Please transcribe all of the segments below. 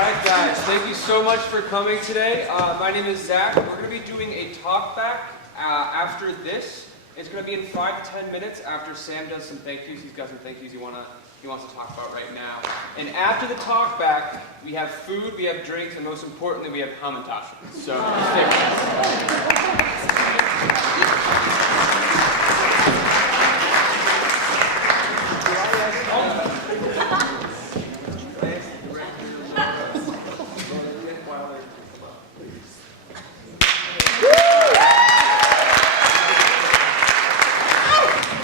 right, guys, thank you so much for coming today. My name is Zach. We're going to be doing a talk back after this. It's going to be in 5 to 10 minutes after Sam does some thank yous. He's got some thank yous he wants to talk about right now. And after the talk back, we have food, we have drinks, and most importantly, we have hamantaschen. So stay with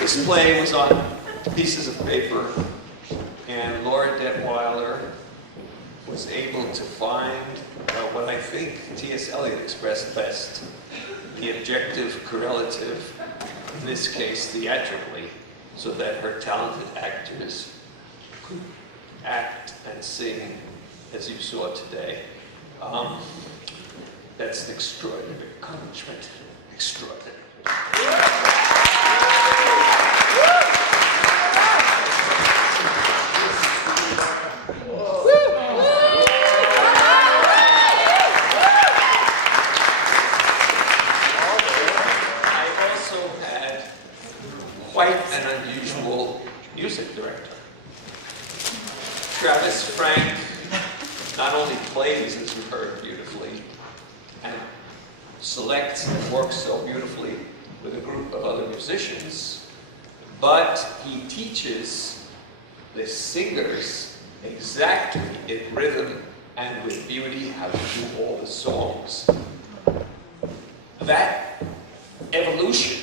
This play was on pieces of paper, and Laura Detweiler was able to find what I think T.S. Eliot expressed best, the objective correlative, in this case theatrically, so that her talented actors could act and sing as you saw today. That's an extraordinary accomplishment. Extraordinary. Quite an unusual music director. Travis Frank not only plays, as you heard, beautifully, and selects and works so beautifully with a group of other musicians, but he teaches the singers exactly in rhythm and with beauty how to do all the songs. That evolution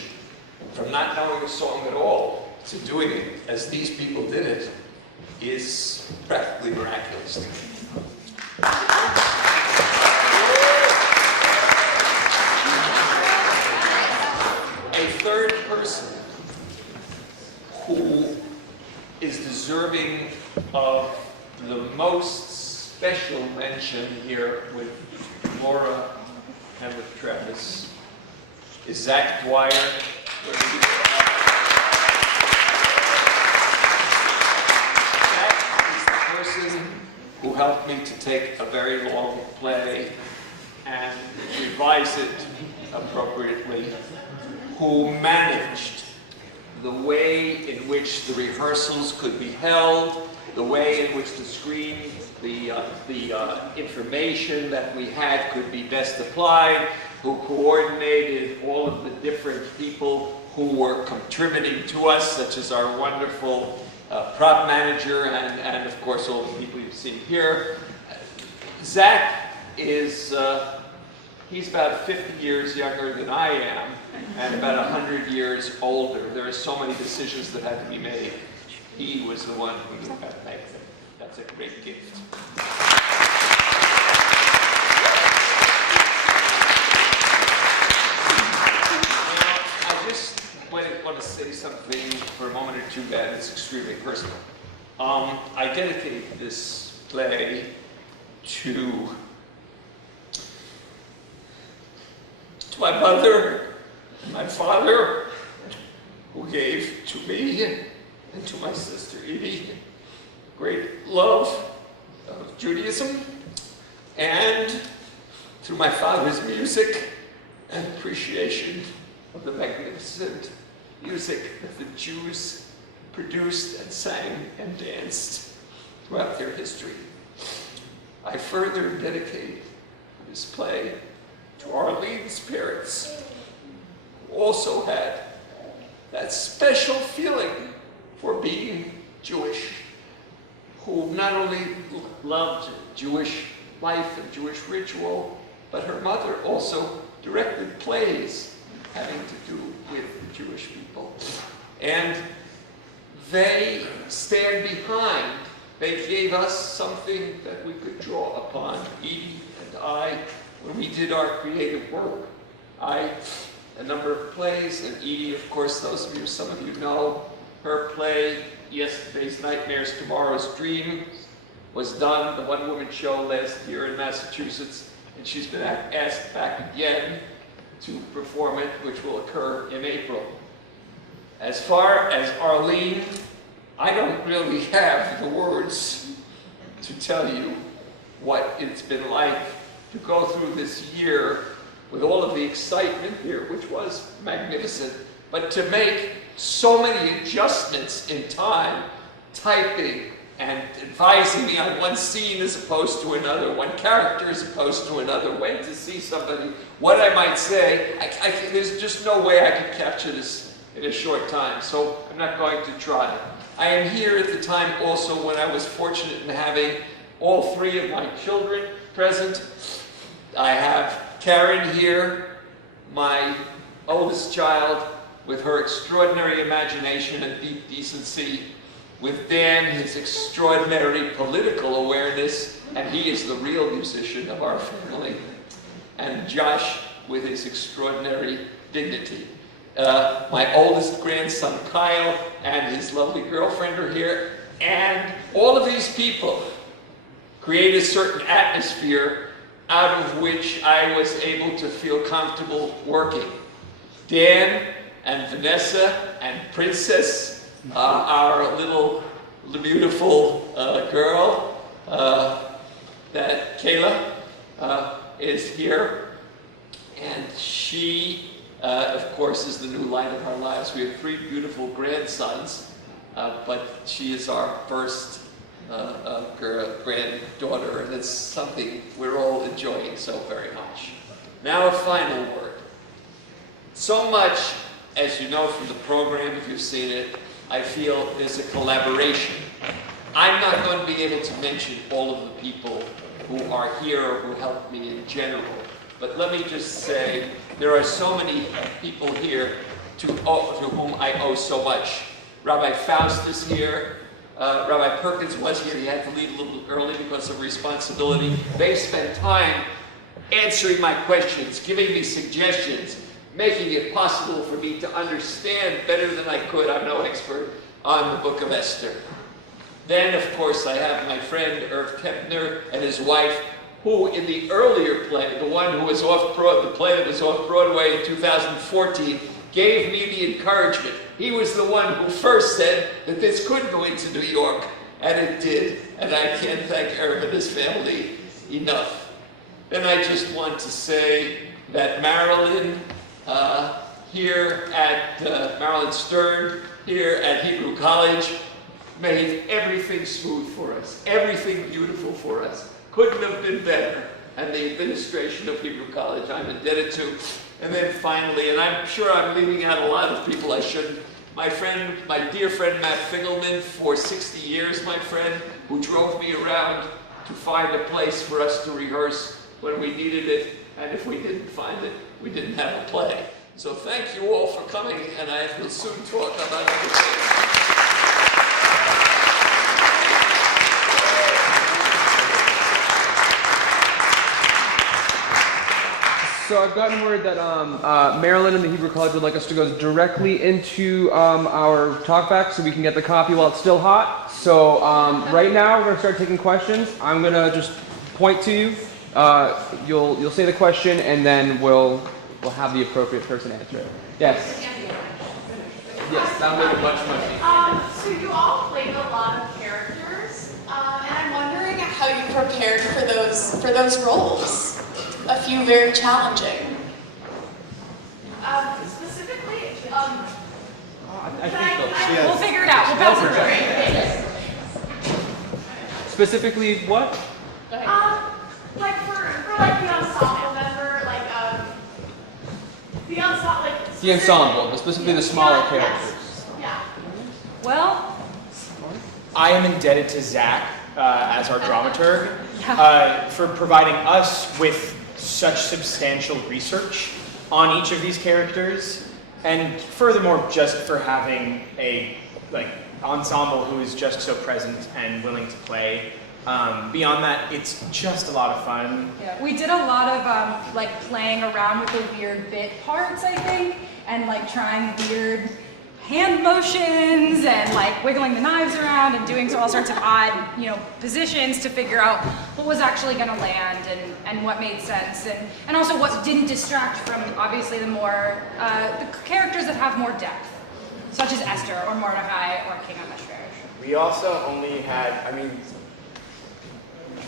from not knowing a song at all to doing it as these people did it is practically miraculous. A third person who is deserving of the most special mention here with Laura and with Travis is Zach Dwyer. Zach is the person who helped me to take a very long play and revise it appropriately, who managed the way in which the rehearsals could be held, the way in which the screen, the information that we had could be best applied, who coordinated all of the different people who were contributing to us, such as our wonderful prop manager and of course all the people you've seen here. Zach is, he's about 50 years younger than I am and about 100 years older. There are so many decisions that had to be made. He was the one who knew how to make them. That's a great gift. I want to say something for a moment or two that is extremely personal. I dedicated this play to my mother and my father, who gave to me and to my sister Edie great love of Judaism, and through my father's music and appreciation of the magnificent music that the Jews produced and sang and danced throughout their history. I further dedicate this play to Arlene's parents, who also had that special feeling for being Jewish, who not only loved Jewish life and Jewish ritual, but her mother also directed plays having to do with the Jewish people. And they stand behind. They gave us something that we could draw upon, Edie and I, when we did our creative work. I, a number of plays, and Edie, of course, those of you, some of you know, her play, Yesterday's Nightmares, Tomorrow's Dream, was done, the one-woman show last year in Massachusetts, and she's been asked back again to perform it, which will occur in April. As far as Arlene, I don't really have the words to tell you what it's been like to go through this year with all of the excitement here, which was magnificent, but to make so many adjustments in time, typing and advising me on one scene as opposed to another, one character as opposed to another, when to see somebody, what I might say. There's just no way I could capture this in a short time, so I'm not going to try. I am here at the time also when I was fortunate in having all three of my children present. I have Karen here, my oldest child, with her extraordinary imagination and deep decency, with Dan, his extraordinary political awareness, and he is the real musician of our family, and Josh with his extraordinary dignity. My oldest grandson Kyle and his lovely girlfriend are here, and all of these people create a certain atmosphere out of which I was able to feel comfortable working. Dan and Vanessa and Princess, our little beautiful girl, that Kayla is here, and she, of course, is the new light of our lives. We have three beautiful grandsons, but she is our first granddaughter, and it's something we're all enjoying so very much. Now a final word. So much, as you know from the program, if you've seen it, I feel there's a collaboration. I'm not going to be able to mention all of the people who are here or who helped me in general, but let me just say there are so many people here to whom I owe so much. Rabbi Faust is here. Rabbi Perkins was here. He had to leave a little early because of responsibility. They spent time answering my questions, giving me suggestions, making it possible for me to understand better than I could, I'm no expert, on the Book of Esther. Then, of course, I have my friend Irv Kempner and his wife, who in the earlier play, the one who was the play that was off Broadway in 2014, gave me the encouragement. He was the one who first said that this could go into New York, and it did. And I can't thank Irv and his family enough. Then I just want to say that Marilyn, here at Marilyn Stern, here at Hebrew College, made everything smooth for us, everything beautiful for us. Couldn't have been better. And the administration of Hebrew College I'm indebted to. And then finally, and I'm sure I'm leaving out a lot of people I shouldn't, my dear friend Matt Fingelman, for 60 years, my friend, who drove me around to find a place for us to rehearse when we needed it, and if we didn't find it, we didn't have a play. So thank you all for coming, and I will soon talk about other things. So I've gotten word that Marilyn and the Hebrew College would like us to go directly into our talkback so we can get the coffee while it's still hot. So right now we're going to start taking questions. I'm going to just point to you. You'll say the question, and then we'll have the appropriate person answer it. Yes. Yes, that would be much easier. So you all played a lot of characters, and I'm wondering how you prepared for those roles. A few very challenging. Specifically, we'll figure it out. We'll pass it through. Specifically, what? Like for like the ensemble member, the ensemble, The ensemble, but specifically the smaller characters. Yeah. Well, I am indebted to Zach as our dramaturg for providing us with such substantial research on each of these characters, and furthermore, just for having a ensemble who is just so present and willing to play. Beyond that, it's just a lot of fun. yeah, we did a lot of playing around with the weird bit parts, I think, and trying weird hand motions and wiggling the knives around and doing all sorts of odd, positions to figure out what was actually going to land and what made sense, and also what didn't distract from obviously the more the characters that have more depth, such as Esther or Mordecai or King Ahasuerus. We also only had,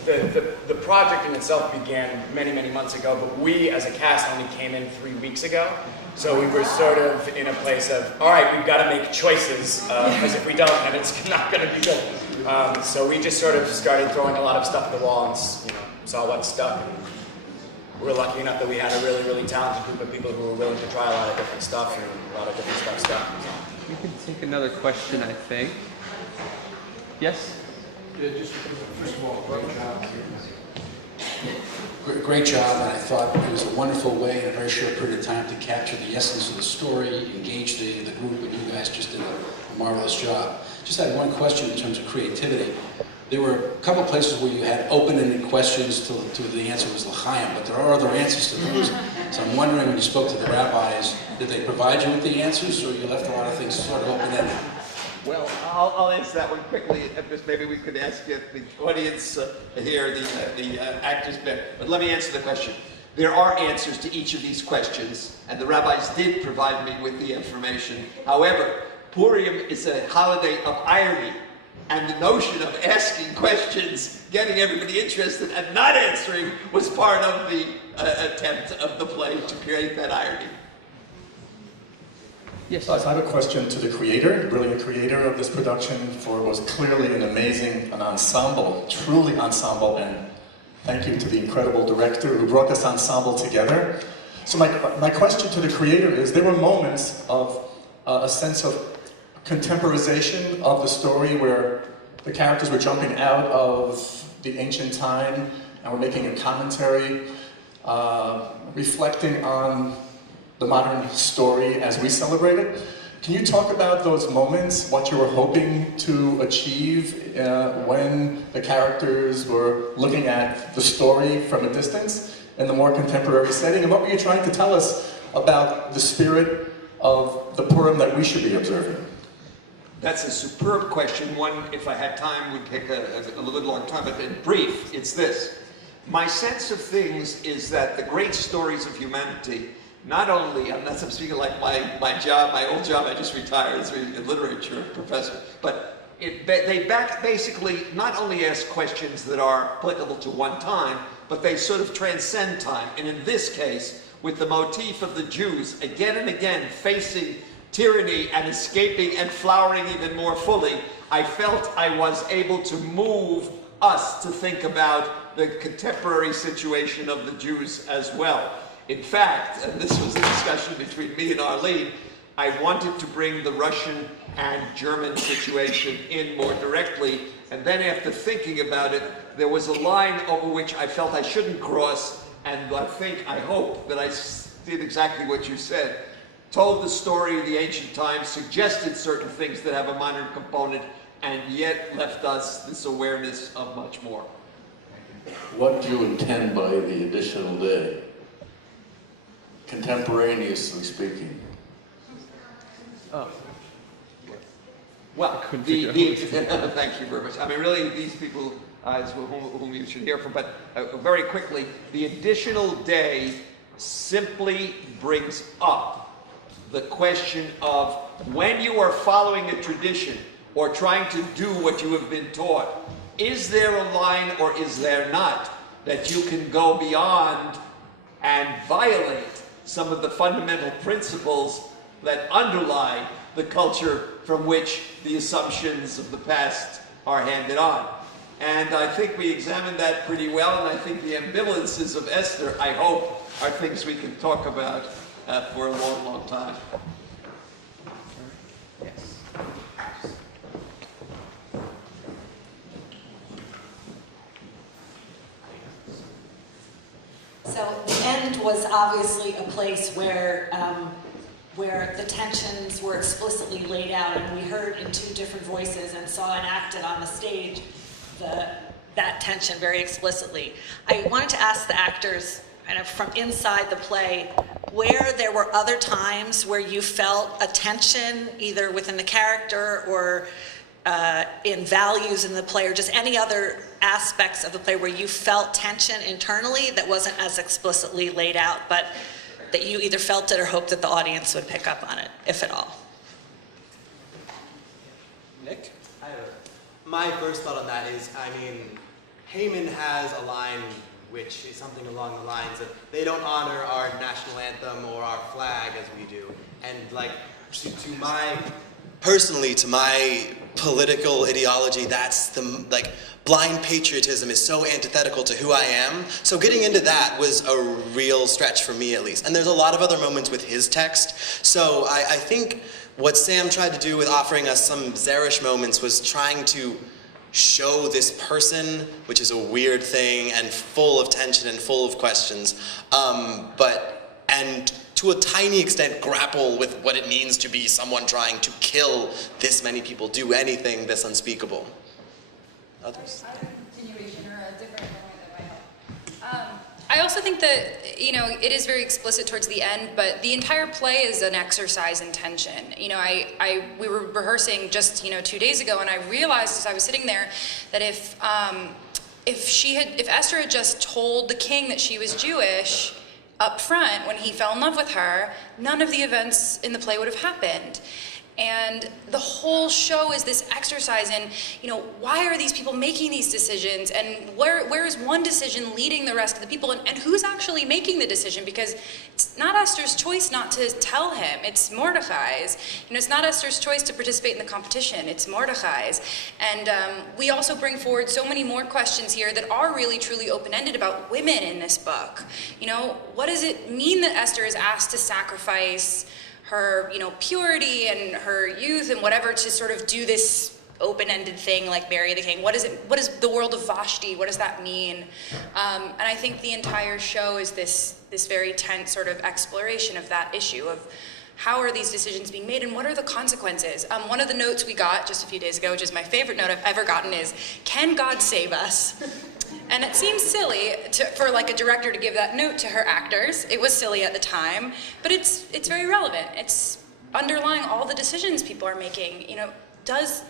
the project in itself began many, many months ago, but we as a cast only came in 3 weeks ago. So we were sort of in a place of, all right, we've got to make choices, because if we don't, then it's not going to be good. So we just sort of started throwing a lot of stuff at the wall and saw what stuck. We were lucky enough that we had a really, really talented group of people who were willing to try a lot of different stuff, and a lot of different stuff stuck. We can take another question, I think. Yes? Yeah, just first of all, great job. Great job, and I thought it was a wonderful way in a very short period of time to capture the essence of the story, engage the group, and you guys just did a marvelous job. Just had one question in terms of creativity. There were a couple places where you had open-ended questions to the answer was l'chaim, but there are other answers to those. So I'm wondering, when you spoke to the rabbis, did they provide you with the answers, or you left a lot of things sort of open-ended? Well, I'll answer that one quickly. Maybe we could ask the audience here, the actors, but let me answer the question. There are answers to each of these questions, and the rabbis did provide me with the information. However, Purim is a holiday of irony, and the notion of asking questions, getting everybody interested, and not answering was part of the attempt of the play to create that irony. Yes. I have a question to the creator, the brilliant creator of this production, for it was clearly an ensemble, truly ensemble, and thank you to the incredible director who brought this ensemble together. So my question to the creator is, there were moments of a sense of contemporization of the story where the characters were jumping out of the ancient time and were making a commentary, reflecting on the modern story as we celebrate it. Can you talk about those moments, what you were hoping to achieve when the characters were looking at the story from a distance in the more contemporary setting? And what were you trying to tell us about the spirit of the Purim that we should be observing? That's a superb question. One, if I had time, would take a little long time, but in brief, it's this. My sense of things is that the great stories of humanity, not only, I'm speaking like my job, my old job, I just retired as a literature professor, but they basically not only ask questions that are applicable to one time, but they sort of transcend time. And in this case, with the motif of the Jews, again and again facing tyranny and escaping and flowering even more fully, I felt I was able to move us to think about the contemporary situation of the Jews as well. In fact, and this was a discussion between me and Arlene, I wanted to bring the Russian and German situation in more directly, and then after thinking about it, there was a line over which I felt I shouldn't cross, and I hope that I did exactly what you said. Told the story of the ancient times, suggested certain things that have a modern component, and yet left us this awareness of much more. What do you intend by the additional day? Contemporaneously speaking. Oh. Well, thank you very much. I mean, really, these people is whom you should hear from, but very quickly, the additional day simply brings up the question of when you are following a tradition or trying to do what you have been taught, is there a line or is there not that you can go beyond and violate some of the fundamental principles that underlie the culture from which the assumptions of the past are handed on? And I think we examined that pretty well, and I think the ambivalences of Esther, I hope, are things we can talk about for a long, long time. Yes. So the end was obviously a place where the tensions were explicitly laid out, and we heard in two different voices and saw enacted on the stage that tension very explicitly. I wanted to ask the actors, kind of from inside the play, where there were other times where you felt a tension, either within the character or in values in the play, or just any other aspects of the play where you felt tension internally that wasn't as explicitly laid out, but that you either felt it or hoped that the audience would pick up on it, if at all. Nick? My first thought on that is, I mean, Haman has a line which is something along the lines of, they don't honor our national anthem or our flag as we do. And like, to my, personally, to my political ideology, that's the, like, blind patriotism is so antithetical to who I am. So getting into that was a real stretch for me, at least. And there's a lot of other moments with his text. So I think what Sam tried to do with offering us some Zerish moments was trying to show this person, which is a weird thing and full of tension and full of questions, and to a tiny extent grapple with what it means to be someone trying to kill this many people, do anything this unspeakable. Others? I have a continuation or a different moment that might help. I also think that, you know, it is very explicit towards the end, but the entire play is an exercise in tension. You know, we were rehearsing just, 2 days ago, and I realized as I was sitting there that if Esther had just told the king that she was Jewish up front when he fell in love with her, none of the events in the play would have happened. And the whole show is this exercise in, why are these people making these decisions? And where is one decision leading the rest of the people? And who's actually making the decision? Because it's not Esther's choice not to tell him. It's Mordecai's. It's not Esther's choice to participate in the competition. It's Mordecai's. And we also bring forward so many more questions here that are really, truly open-ended about women in this book. What does it mean that Esther is asked to sacrifice her, purity and her youth and whatever to sort of do this open-ended thing like marry the king? What is the world of Vashti? What does that mean? And I think the entire show is this very tense sort of exploration of that issue of how are these decisions being made and what are the consequences? One of the notes we got just a few days ago, which is my favorite note I've ever gotten, is, can God save us? And it seems silly for like a director to give that note to her actors. It was silly at the time, but it's very relevant. It's underlying all the decisions people are making.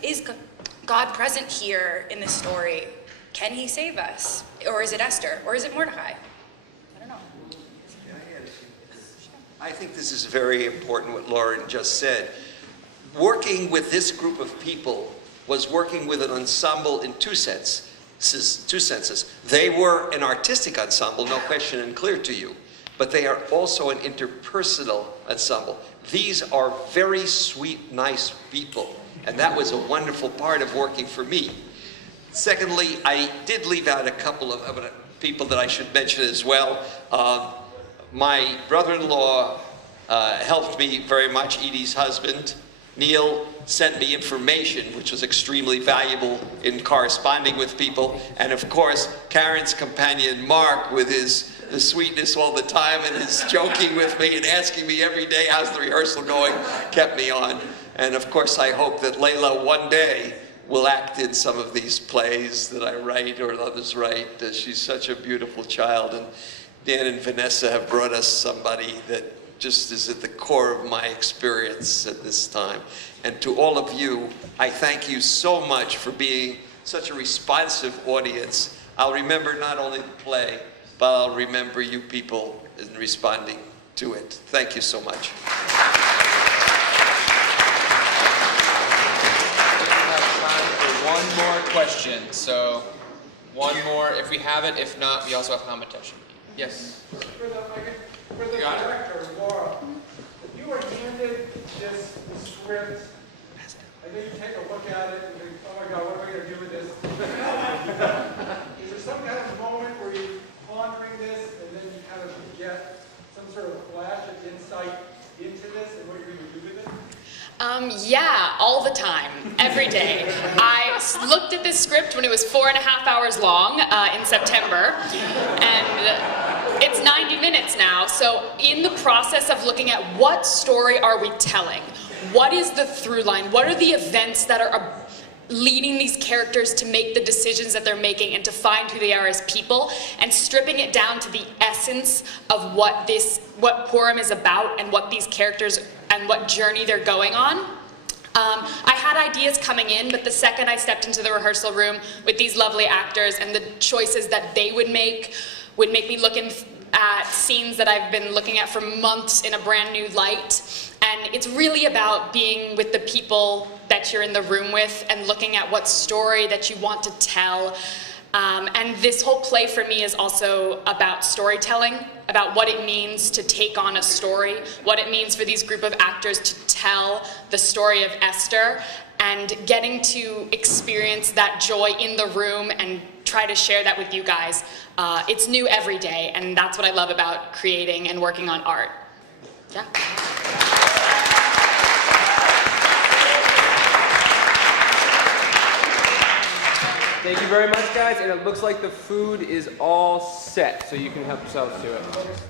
Is God present here in this story? Can he save us? Or is it Esther? Or is it Mordecai? I don't know. I think this is very important what Lauren just said. Working with this group of people was working with an ensemble in two senses. They were an artistic ensemble, no question and clear to you, but they are also an interpersonal ensemble. These are very sweet, nice people, and that was a wonderful part of working for me. Secondly, I did leave out a couple of people that I should mention as well. My brother-in-law helped me very much, Edie's husband. Neil sent me information, which was extremely valuable in corresponding with people. And of course, Karen's companion, Mark, with the sweetness all the time and his joking with me and asking me every day, how's the rehearsal going, kept me on. And of course, I hope that Layla one day will act in some of these plays that I write or others write. She's such a beautiful child. And Dan and Vanessa have brought us somebody that just is at the core of my experience at this time. And to all of you, I thank you so much for being such a responsive audience. I'll remember not only the play, but I'll remember you people in responding to it. Thank you so much. We have time for one more question. So one more if we have it. If not, we also have competition. Yes. For the director, Laura, if you were handed this script, and then you take a look at it and think, oh my God, what am I going to do with this? Is there some kind of moment where you're pondering this and then you kind of get some sort of flash of insight into this and what you're going to do with it? Yeah, all the time, every day. I looked at this script when it was 4.5 hours long in September, and it's 90 minutes now. So in the process of looking at what story are we telling, what is the through line, what are the events that are leading these characters to make the decisions that they're making and to find who they are as people, and stripping it down to the essence of what Purim is about and what these characters and what journey they're going on. I had ideas coming in, but the second I stepped into the rehearsal room with these lovely actors and the choices that they would make me look at scenes that I've been looking at for months in a brand new light. And it's really about being with the people that you're in the room with and looking at what story that you want to tell And this whole play for me is also about storytelling, about what it means to take on a story, what it means for these group of actors to tell the story of Esther, and getting to experience that joy in the room and try to share that with you guys. It's new every day, and that's what I love about creating and working on art. Yeah. Thank you very much, guys. And it looks like the food is all set, so you can help yourselves to it.